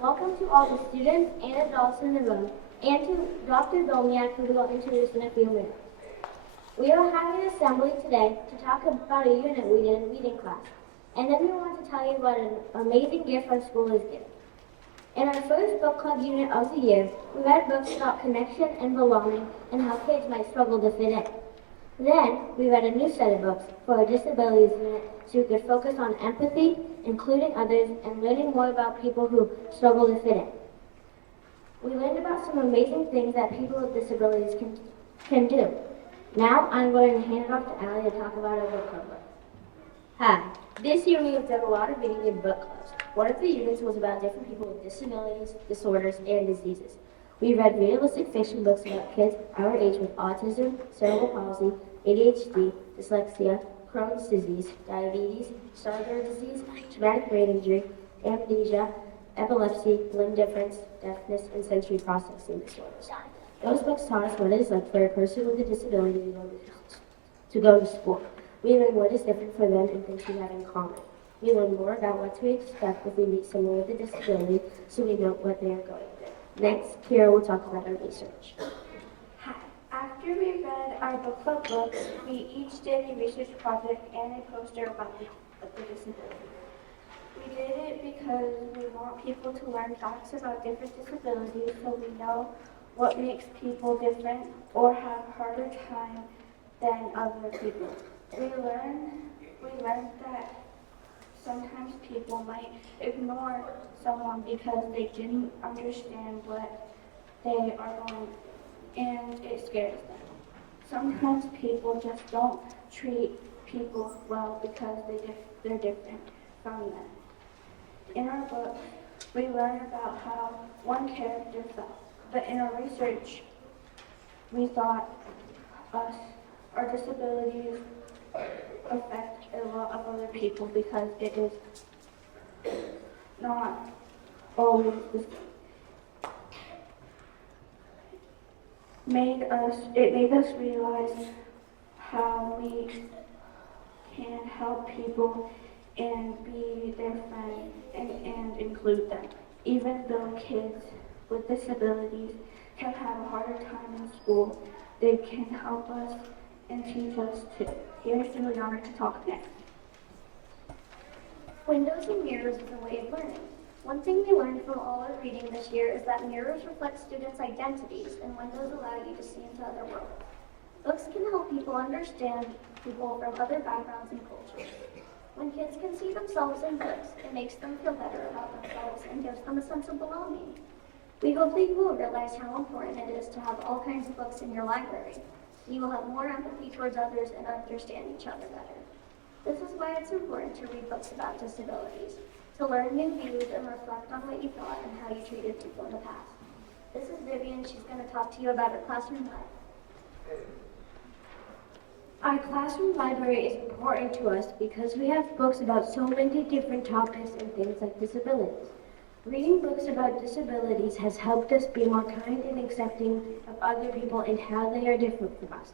Welcome to all the students and adults in the room, and to Dr. Dulniak, who will introduce in a few minutes. We are having an assembly today to talk about a unit we did in reading class, and then we want to tell you about an amazing gift our school is giving. In our first book club unit of the year, we read books about connection and belonging and how kids might struggle to fit in. Then, we read a new set of books for our disabilities unit so we could focus on empathy, including others, and learning more about people who struggle to fit in. We learned about some amazing things that people with disabilities can do. Now, I'm going to hand it off to Allie to talk about our book club. Hi. This year we have done a lot of reading in book clubs. One of the units was about different people with disabilities, disorders, and diseases. We read realistic fiction books about kids our age with autism, cerebral palsy, ADHD, dyslexia, Crohn's disease, diabetes, Stargardt disease, traumatic brain injury, amnesia, epilepsy, limb difference, deafness, and sensory processing disorders. Those books taught us what it is like for a person with a disability to go to school. We learn what is different for them and things we have in common. We learn more about what to expect if we meet someone with a disability so we know what they are going through. Next, Kira will talk about our research. Hi. After we read our book club books, we each did a research project and a poster about the disability. We did it because we want people to learn facts about different disabilities so we know what makes people different or have a harder time than other people. We learned that sometimes people might ignore someone because they didn't understand what they are going and it scares them. Sometimes people just don't treat people well because they're different from them. In our book, we learn about how one character felt, but in our research, we thought our disabilities affect a lot of other people because it is not always the same. It made us realize how we can help people and be their friend and include them. Even though kids with disabilities can have a harder time in school, they can help us and teach us too. Here's Juliana to talk next. Windows and mirrors is a way of learning. One thing we learned from all our reading this year is that mirrors reflect students' identities and windows allow you to see into other worlds. Books can help people understand people from other backgrounds and cultures. When kids can see themselves in books, it makes them feel better about themselves and gives them a sense of belonging. We hope that you will realize how important it is to have all kinds of books in your library. You will have more empathy towards others and understand each other better. This is why it's important to read books about disabilities, to learn new views and reflect on what you thought and how you treated people in the past. This is Vivian. She's going to talk to you about her classroom life. Our classroom library is important to us because we have books about so many different topics and things like disabilities. Reading books about disabilities has helped us be more kind and accepting of other people and how they are different from us.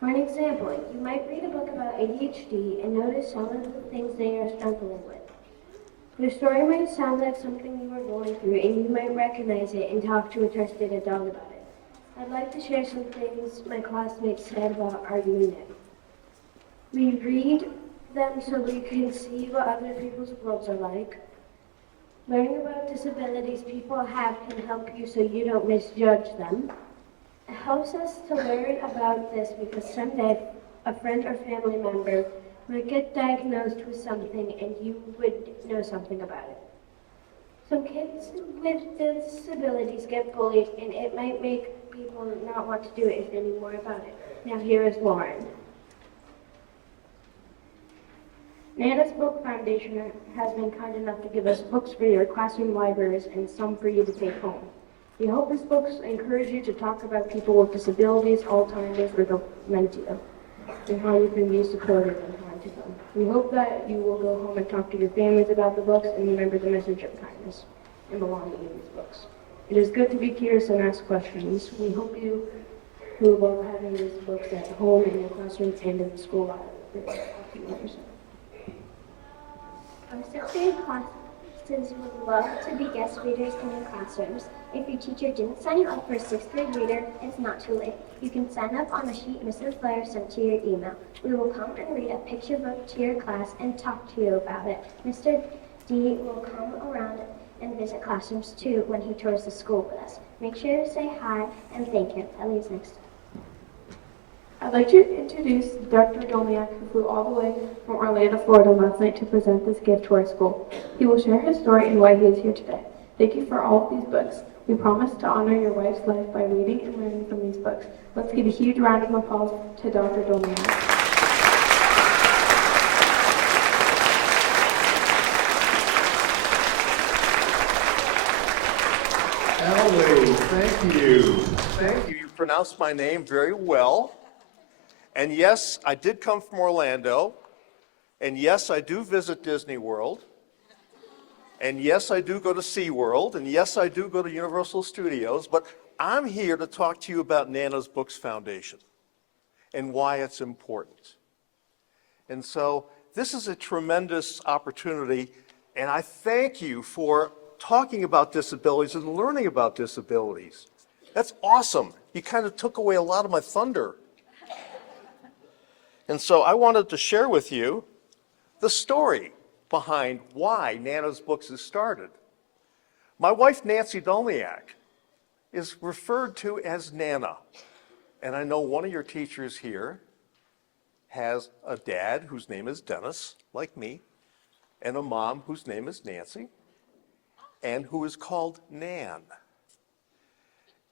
For an example, you might read a book about ADHD and notice some of the things they are struggling with. Your story might sound like something you were going through and you might recognize it and talk to a trusted adult about it. I'd like to share some things my classmates said about our unit. We read them so we can see what other people's worlds are like. Learning about disabilities people have can help you so you don't misjudge them. It helps us to learn about this because someday a friend or family member might get diagnosed with something and you would know something about it. Some kids with disabilities get bullied and it might make people not want to do it if they knew more about it. Now here is Lauren. Nana's Book Foundation has been kind enough to give us books for your classroom libraries and some for you to take home. We hope these books encourage you to talk about people with disabilities, Alzheimer's, or dementia, and how you can be supportive in time to come. We hope that you will go home and talk to your families about the books and remember the message of kindness and belonging in these books. It is good to be curious and ask questions. We hope you will love having these books at home, in your classroom, and in the school library. Our 6th grade would love to be guest readers in your classrooms. If your teacher didn't sign you up for a 6th grade reader, it's not too late. You can sign up on a sheet Mrs. Blair sent to your email. We will come and read a picture book to your class and talk to you about it. Mr. D will come around and visit classrooms too when he tours the school with us. Make sure to say hi and thank him. Ellie's next. I'd like to introduce Dr. Dulniak, who flew all the way from Orlando, Florida last night to present this gift to our school. He will share his story and why he is here today. Thank you for all of these books. We promise to honor your wife's life by reading and learning from these books. Let's give a huge round of applause to Dr. Dulniak. Ellie, thank you. Thank you. You pronounced my name very well. And yes, I did come from Orlando. And yes, I do visit Disney World. And yes, I do go to SeaWorld. And yes, I do go to Universal Studios. But I'm here to talk to you about Nana's Books Foundation and why it's important. And so this is a tremendous opportunity. And I thank you for talking about disabilities and learning about disabilities. That's awesome. You kind of took away a lot of my thunder. And so I wanted to share with you the story behind why Nana's Books is started. My wife, Nancy Dulniak, is referred to as Nana. And I know one of your teachers here has a dad whose name is Dennis, like me, and a mom whose name is Nancy, and who is called Nan.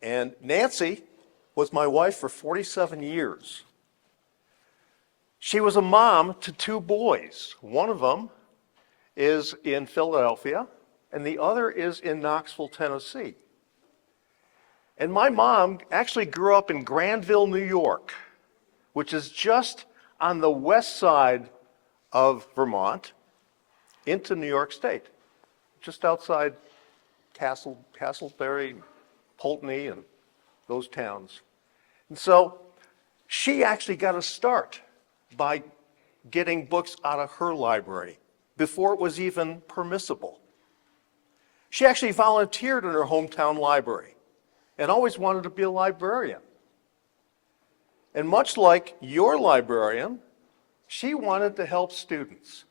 And Nancy was my wife for 47 years. She was a mom to 2 boys. One of them is in Philadelphia, and the other is in Knoxville, Tennessee. And my mom actually grew up in Granville, New York, which is just on the west side of Vermont into New York State, just outside Castleberry, Pulteney, and those towns. And so she actually got a start by getting books out of her library before it was even permissible. She actually volunteered in her hometown library and always wanted to be a librarian. And much like your librarian, she wanted to help students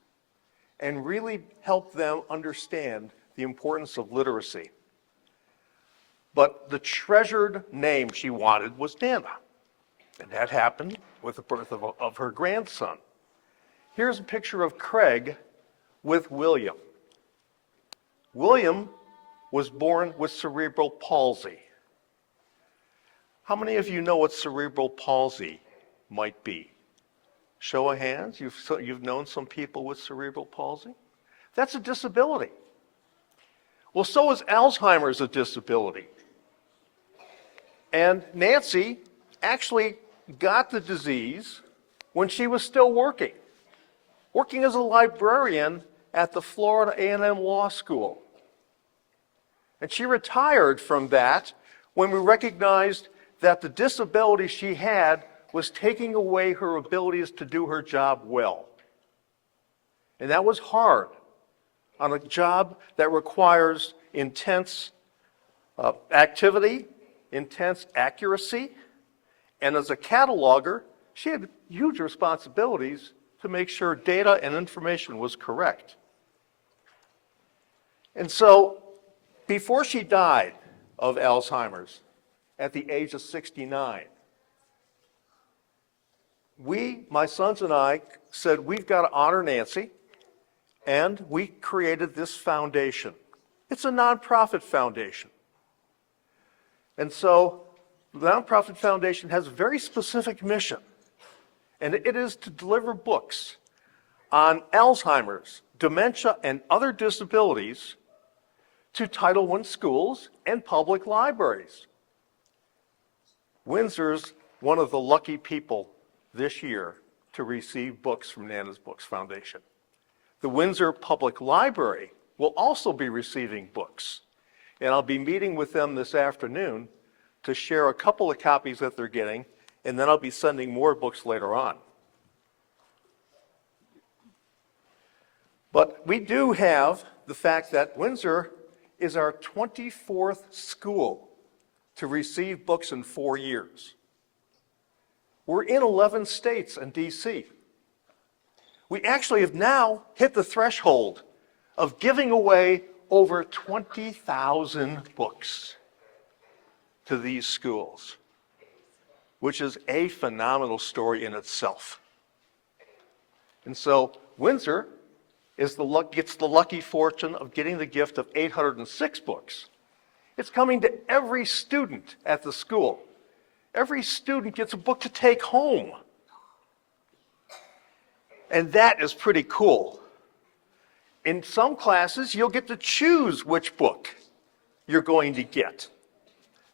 and really help them understand the importance of literacy. But the treasured name she wanted was Nana. And that happened with the birth of her grandson. Here's a picture of Craig with William. William was born with cerebral palsy. How many of you know what cerebral palsy might be? Show of hands, you've known some people with cerebral palsy? That's a disability. Well, so is Alzheimer's a disability. And Nancy actually got the disease when she was still working as a librarian at the Florida A&M Law School. And she retired from that when we recognized that the disability she had was taking away her abilities to do her job well. And that was hard on a job that requires intense activity, intense accuracy, and as a cataloger, she had huge responsibilities to make sure data and information was correct. And so, before she died of Alzheimer's at the age of 69, my sons and I, said we've got to honor Nancy, and we created this foundation. It's a nonprofit foundation. And so the nonprofit foundation has a very specific mission, and it is to deliver books on Alzheimer's, dementia, and other disabilities to Title I schools and public libraries. Windsor's one of the lucky people this year to receive books from Nana's Books Foundation. The Windsor Public Library will also be receiving books, and I'll be meeting with them this afternoon to share a couple of copies that they're getting, and then I'll be sending more books later on. But we do have the fact that Windsor is our 24th school to receive books in 4 years. We're in 11 states and DC. We actually have now hit the threshold of giving away over 20,000 books to these schools, which is a phenomenal story in itself. And so Windsor gets the lucky fortune of getting the gift of 806 books. It's coming to every student at the school. Every student gets a book to take home. And that is pretty cool. In some classes, you'll get to choose which book you're going to get,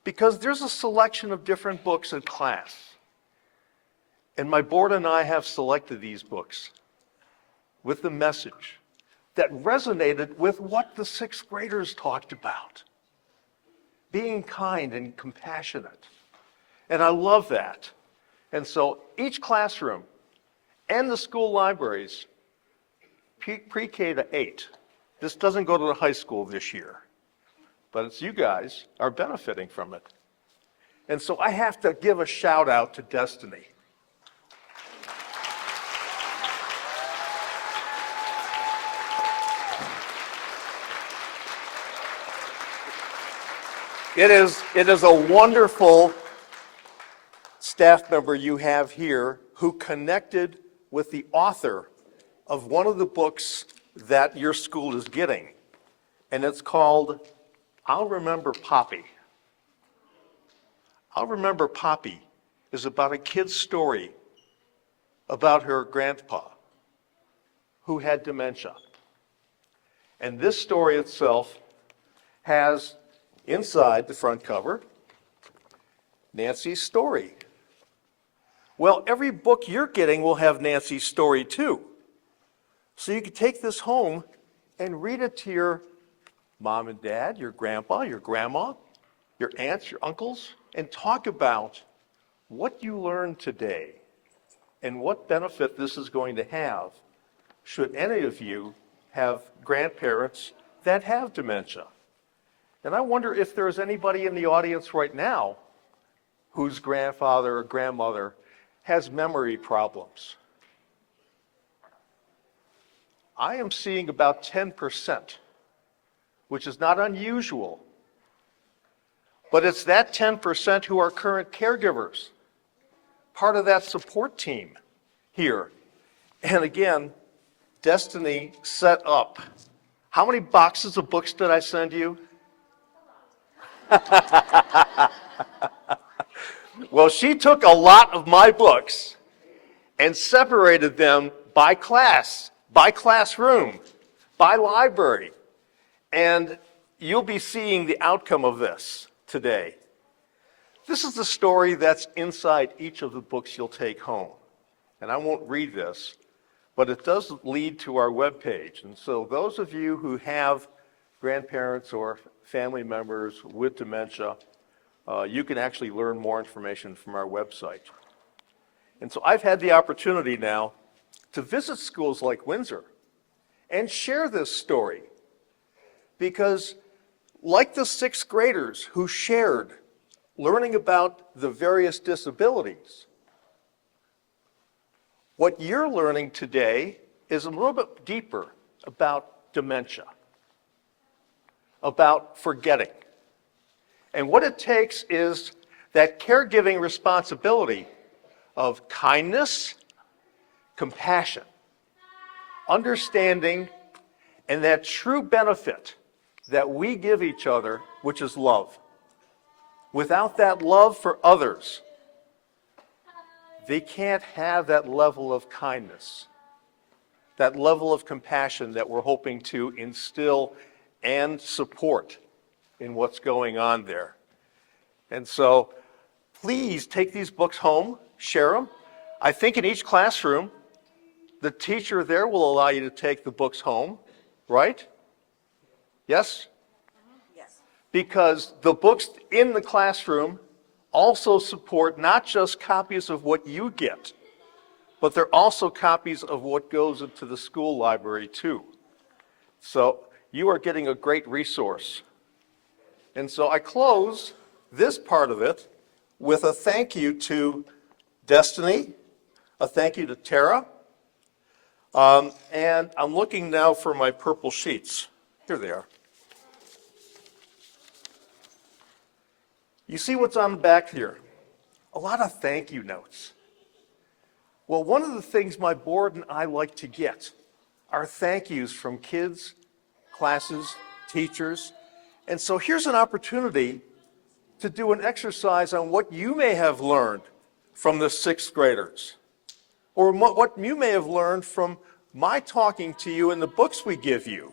because there's a selection of different books in class. And my board and I have selected these books with the message that resonated with what the sixth graders talked about: being kind and compassionate. And I love that. And so each classroom and the school libraries, pre-K to 8, this doesn't go to the high school this year, but it's you guys are benefiting from it. And so I have to give a shout out to Destiny. It is a wonderful staff member you have here who connected with the author of one of the books that your school is getting. And it's called I'll Remember Poppy. I'll Remember Poppy is about a kid's story about her grandpa who had dementia. And this story itself has inside the front cover Nancy's story. Well, every book you're getting will have Nancy's story too. So you can take this home and read it to your mom and dad, your grandpa, your grandma, your aunts, your uncles, and talk about what you learned today and what benefit this is going to have should any of you have grandparents that have dementia. And I wonder if there's anybody in the audience right now whose grandfather or grandmother has memory problems. I am seeing about 10%, which is not unusual. But it's that 10% who are current caregivers, part of that support team here. And again, Destiny set up. How many boxes of books did I send you? Well, she took a lot of my books and separated them by class, by classroom, by library. And you'll be seeing the outcome of this today. This is the story that's inside each of the books you'll take home. And I won't read this, but it does lead to our webpage. And so those of you who have grandparents or family members with dementia, you can actually learn more information from our website. And so I've had the opportunity now to visit schools like Windsor and share this story, because like the sixth graders who shared learning about the various disabilities, what you're learning today is a little bit deeper about dementia, about forgetting. And what it takes is that caregiving responsibility of kindness, compassion, understanding, and that true benefit that we give each other, which is love. Without that love for others, they can't have that level of kindness, that level of compassion that we're hoping to instill and support in what's going on there. And so please take these books home, share them. I think in each classroom, the teacher there will allow you to take the books home, right? Yes? Yes. Because the books in the classroom also support not just copies of what you get, but they're also copies of what goes into the school library too. So you are getting a great resource. And so I close this part of it with a thank you to Destiny, a thank you to Tara, and I'm looking now for my purple sheets. Here they are. You see what's on the back here? A lot of thank you notes. Well, one of the things my board and I like to get are thank yous from kids, classes, teachers. And so here's an opportunity to do an exercise on what you may have learned from the sixth graders, or what you may have learned from my talking to you in the books we give you.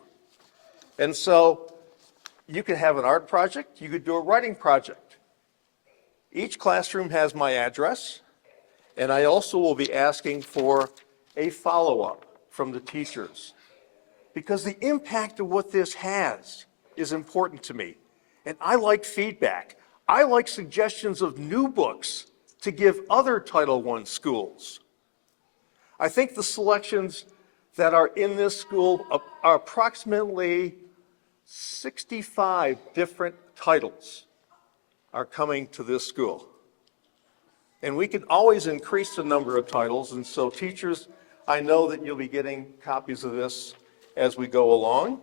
And so you could have an art project, you could do a writing project. Each classroom has my address, and I also will be asking for a follow-up from the teachers, because the impact of what this has is important to me. And I like feedback. I like suggestions of new books to give other Title I schools. I think the selections that are in this school are approximately 65 different titles are coming to this school. And we can always increase the number of titles, and so teachers, I know that you'll be getting copies of this as we go along.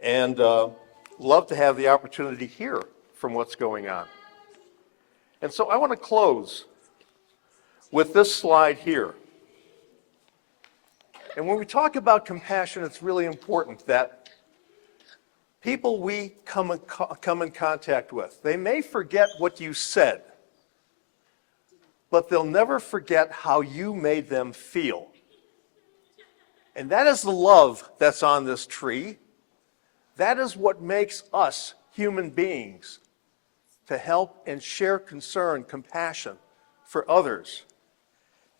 And love to have the opportunity to hear from what's going on. And so I want to close with this slide here. And when we talk about compassion, it's really important that people we come in contact with, they may forget what you said, but they'll never forget how you made them feel. And that is the love that's on this tree. That is what makes us human beings, to help and share concern, compassion for others.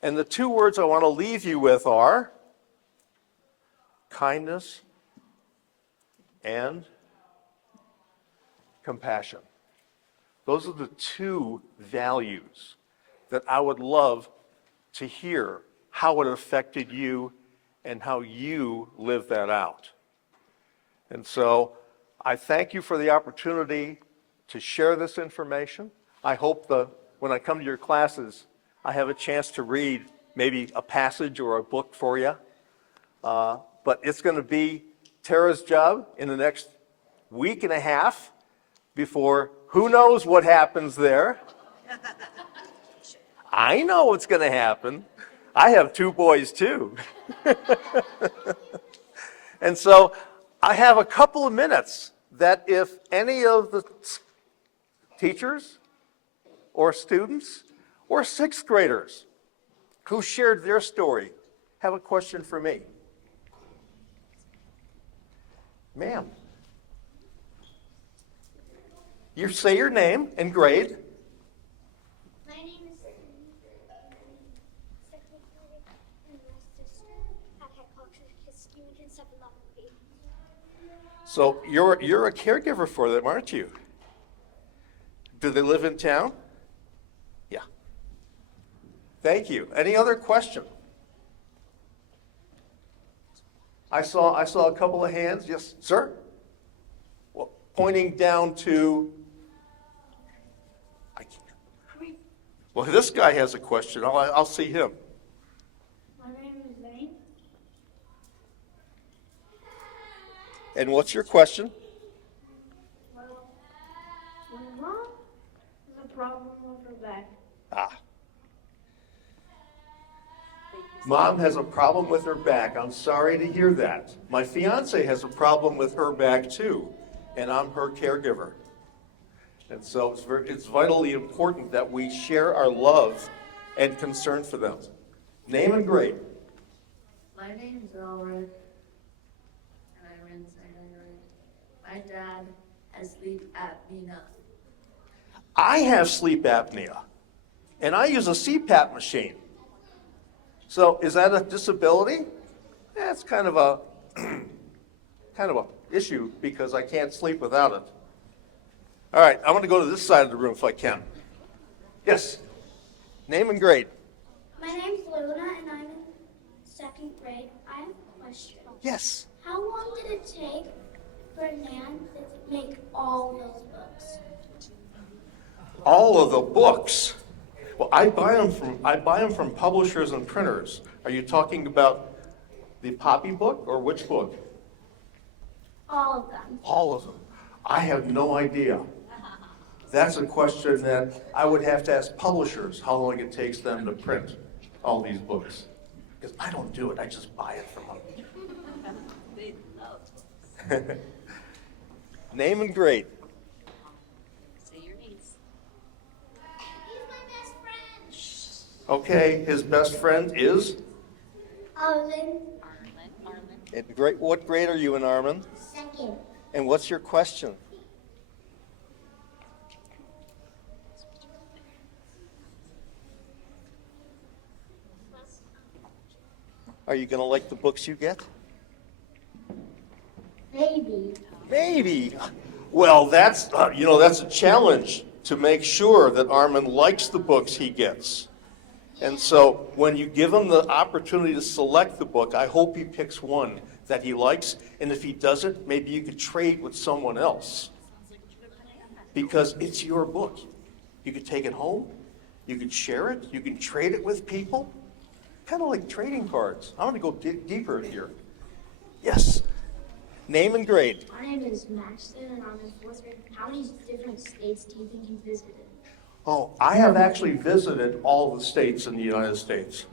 And the two words I want to leave you with are kindness and compassion. Those are the two values that I would love to hear how it affected you and how you live that out. And so I thank you for the opportunity to share this information. I hope that when I come to your classes, I have a chance to read maybe a passage or a book for you. But it's going to be Tara's job in the next week and a half before who knows what happens there. I know what's going to happen. I have two boys too. And so I have a couple of minutes that if any of the teachers or students or sixth graders who shared their story have a question for me. Ma'am, you say your name and grade. My name is second grade, and my sister had Stevens 7-11 grade. So you're a caregiver for them, aren't you? Do they live in town? Yeah. Thank you. Any other question? I saw a couple of hands. Yes, sir? Well, pointing down to, I can't. Well, this guy has a question. I'll see him. My name is Zane. And what's your question? Well, my mom has a problem with her back. Mom has a problem with her back. I'm sorry to hear that. My fiance has a problem with her back too, and I'm her caregiver. And so it's vitally important that we share our love and concern for them. Name and grade. My name's Elred, and I'm in second grade. My dad has sleep apnea. I have sleep apnea, and I use a CPAP machine. So is that a disability? Yeah, it's kind of a issue because I can't sleep without it. All right, I want to go to this side of the room if I can. Yes. Name and grade. My name's Luna, and I'm in second grade. I have a question. Yes. How long did it take for Nan to make all those books? All of the books. Well, I buy them from publishers and printers. Are you talking about the Poppy book or which book? All of them. All of them. I have no idea. That's a question that I would have to ask publishers how long it takes them to print all these books. Because I don't do it, I just buy it from them. Name and grade. Say your names. He's my best friend. Okay, his best friend is? Arlen. Arlen. What grade are you in, Armin? Second. And what's your question? Are you going to like the books you get? Maybe. Maybe. Well, that's a challenge to make sure that Armin likes the books he gets. And so when you give him the opportunity to select the book, I hope he picks one that he likes. And if he doesn't, maybe you could trade with someone else. Because it's your book. You could take it home. You could share it. You can trade it with people. Kind of like trading cards. I want to go deeper here. Yes. Name and grade. My name is Maxton, and I'm in fourth grade. How many different states do you think you visited? Oh, I have actually visited all the states in the United States.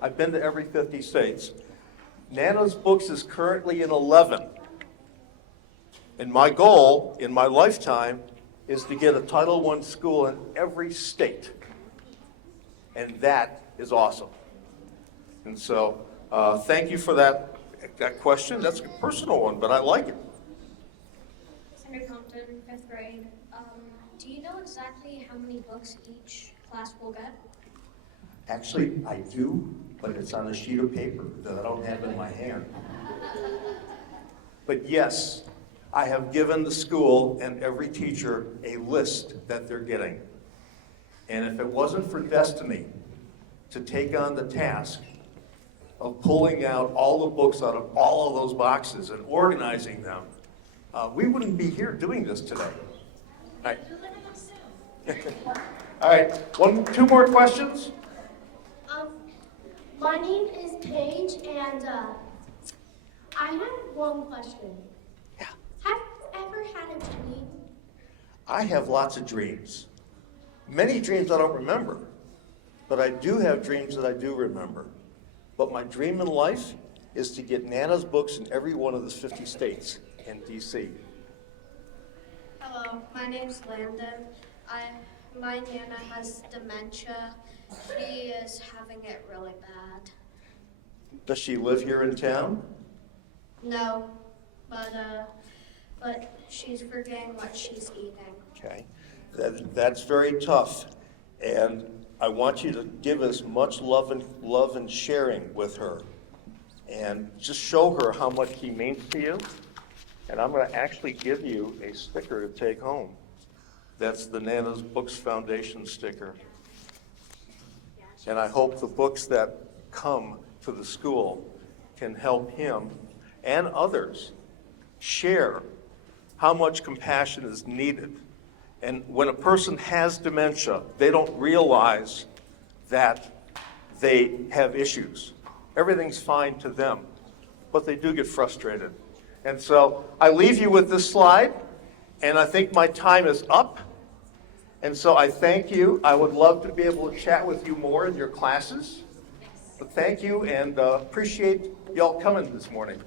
I've been to every 50 states. Nana's Books is currently in 11. And my goal in my lifetime is to get a Title I school in every state. And that is awesome. And so, thank you for that question. That's a personal one, but I like it. Senator Compton, fifth grade. Do you know exactly how many books each class will get? Actually, I do, but it's on a sheet of paper that I don't have in my hand. But yes, I have given the school and every teacher a list that they're getting. And if it wasn't for Destiny to take on the task of pulling out all the books out of all of those boxes and organizing them, we wouldn't be here doing this today. All right. All right, two more questions. My name is Paige, and I have one question. Yeah. Have you ever had a dream? I have lots of dreams. Many dreams I don't remember, but I do have dreams that I do remember. But my dream in life is to get Nana's Books in every one of the 50 states in D.C. Hello, my name's Landon. My Nana has dementia. She is having it really bad. Does she live here in town? No, but she's forgetting what she's eating. Okay, that's very tough. And I want you to give as much love and sharing with her. And just show her how much he means to you. And I'm going to actually give you a sticker to take home. That's the Nana's Books Foundation sticker. And I hope the books that come to the school can help him and others share how much compassion is needed. And when a person has dementia, they don't realize that they have issues. Everything's fine to them, but they do get frustrated. And so I leave you with this slide, and I think my time is up. And so I thank you. I would love to be able to chat with you more in your classes. But thank you, and appreciate y'all coming this morning.